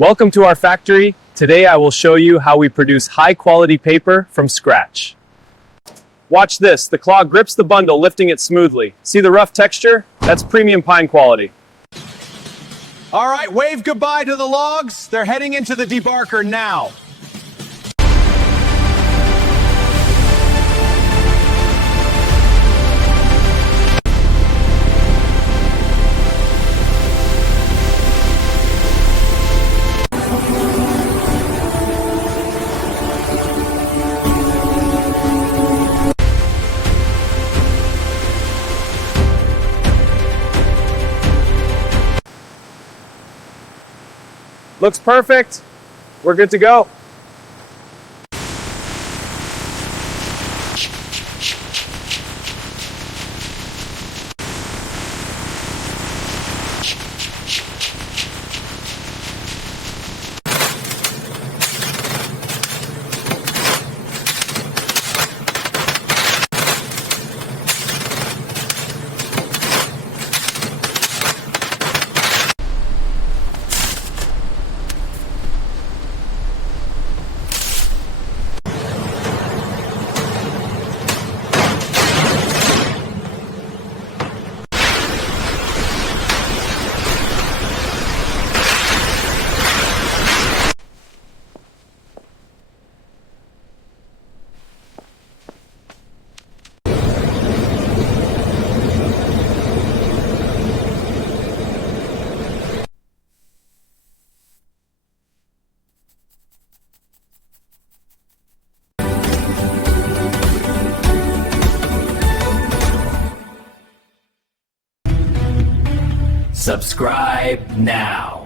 Welcome to our factory. Today I will show you how we produce high-quality paper from scratch. Watch this. The claw grips the bundle, lifting it smoothly. See the rough texture? That's premium pine quality. All right, wave goodbye to the logs. They're heading into the debarker now. Looks perfect. We're good to go. Subscribe now.